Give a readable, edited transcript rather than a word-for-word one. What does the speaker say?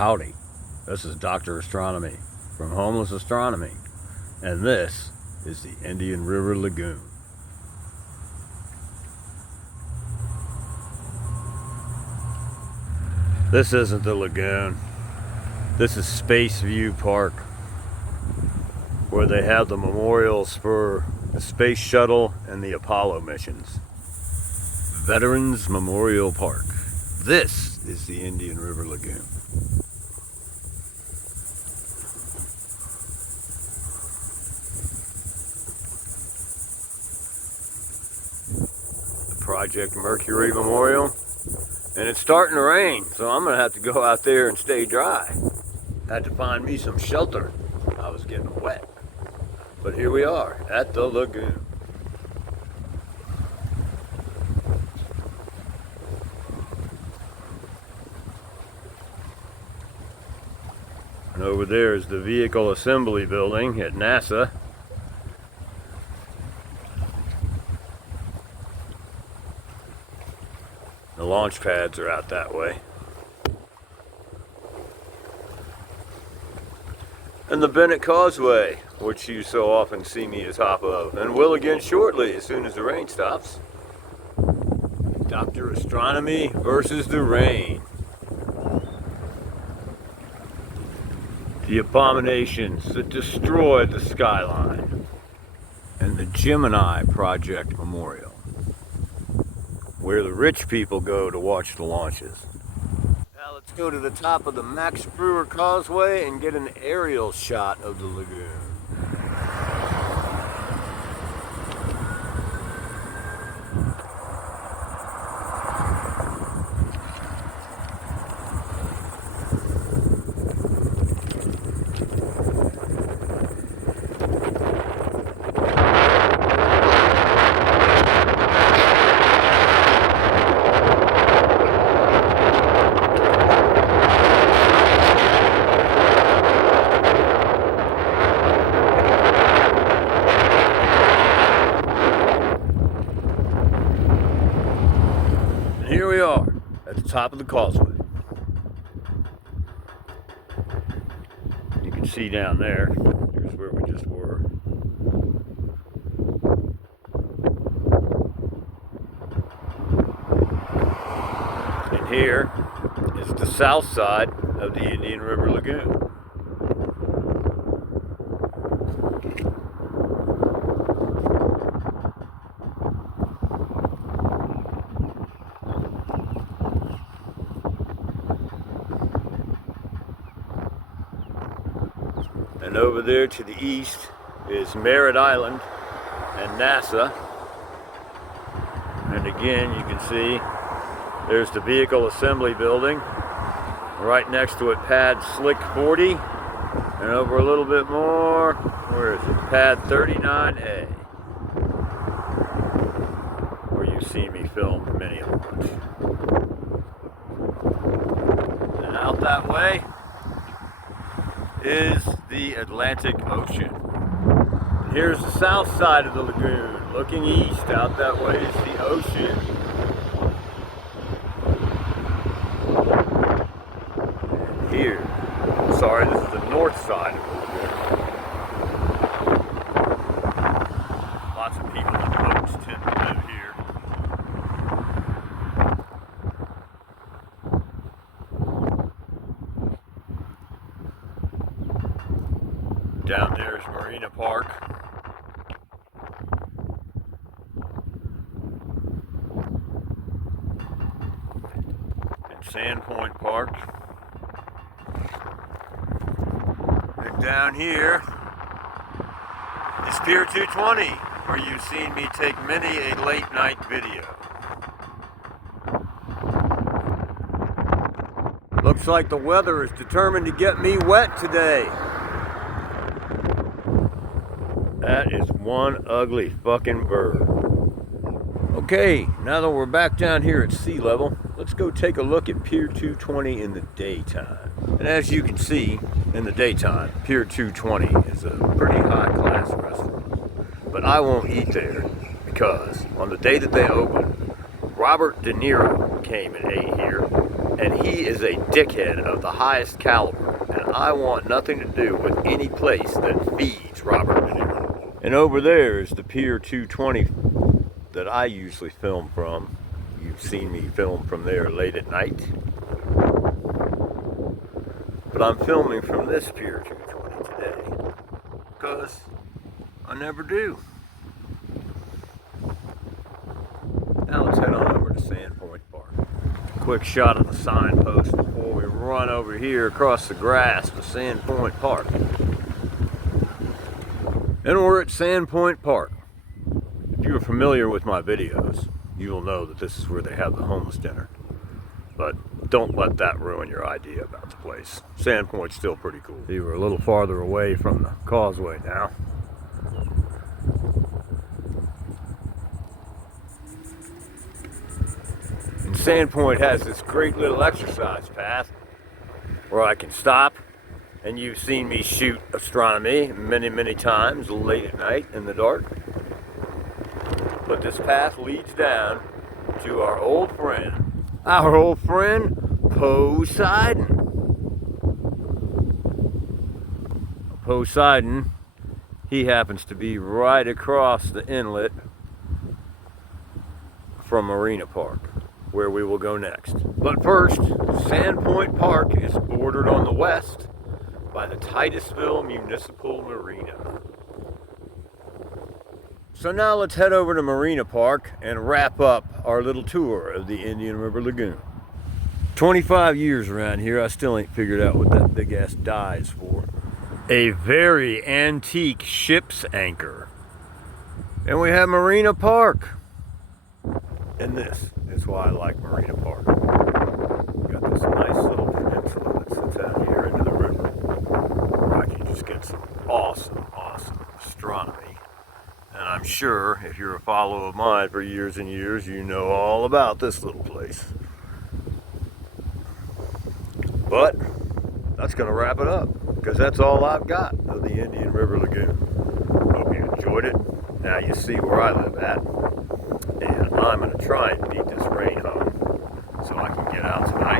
Howdy, this is Dr. Astronomy from Homeless Astronomy, and this is the Indian River Lagoon. This isn't the lagoon. This is Space View Park, where they have the memorials for the Space Shuttle and the Apollo missions. Veterans Memorial Park. This is the Indian River Lagoon. The Project Mercury Memorial. And it's starting to rain, so I'm gonna have to go out there and stay dry. Had to find me some shelter. I was getting wet. But here we are at the lagoon. And over there is the Vehicle Assembly Building at NASA. The launch pads are out that way. And the Bennett Causeway, which you so often see me at top of, and will again shortly as soon as the rain stops. Dr. Astronomy versus the rain. The abominations that destroyed the skyline. And the Gemini Project Memorial, where the rich people go to watch the launches. Now let's go to the top of the Max Brewer Causeway and get an aerial shot of the lagoon. Here we are at the top of the causeway. You can see down there, here's where we just were. And here is the south side of the Indian River Lagoon. And over there to the east is Merritt Island and NASA. And again, you can see there's the Vehicle Assembly Building. Right next to it, Pad Slick 40. And over a little bit more, where is it? Pad 39A. Where you see me film many a launch. And out that way is the Atlantic Ocean. And here's the south side of the lagoon. Looking east, out that way is the ocean. And here, sorry, this is the north side of the lagoon. Lots of people in boats tend to live here. Down there is Marina Park. And Sandpoint Park. And down here is Pier 220, where you've seen me take many a late night video. Looks like the weather is determined to get me wet today. That is one ugly fucking bird. Okay, now that we're back down here at sea level, let's go take a look at Pier 220 in the daytime. And as you can see, in the daytime, Pier 220 is a pretty high-class restaurant. But I won't eat there because on the day that they opened, Robert De Niro came and ate here, and he is a dickhead of the highest caliber, and I want nothing to do with any place that feeds Robert De Niro. And over there is the Pier 220 that I usually film from. You've seen me film from there late at night. But I'm filming from this Pier 220 today because I never do. Now let's head on over to Sandpoint Park. Quick shot of the signpost before we run over here across the grass to Sandpoint Park. And we're at Sandpoint Park. If you are familiar with my videos, you will know that this is where they have the homeless dinner. But don't let that ruin your idea about the place. Sandpoint's still pretty cool. See, we're a little farther away from the causeway now. And Sandpoint has this great little exercise path where I can stop, and you've seen me shoot astronomy many times late at night in the dark. But this path leads down to our old friend Poseidon. Poseidon, he happens to be right across the inlet from Marina Park, where we will go next. But first, Sandpoint Park is bordered on the west by the Titusville Municipal Marina. So now let's head over to Marina Park and wrap up our little tour of the Indian River Lagoon. 25 years around here, I still ain't figured out what that big ass die is for. A very antique ship's anchor. And we have Marina Park. And this is why I like Marina Park. Got this nice little peninsula that sits out here into the river, where I can just get some awesome astronomy. And I'm sure if you're a follower of mine for years and years, you know all about this little place. But that's going to wrap it up, because that's all I've got of the Indian River Lagoon. Hope you enjoyed it. Now you see where I live at. And I'm going to try and beat this rain home so I can get out tonight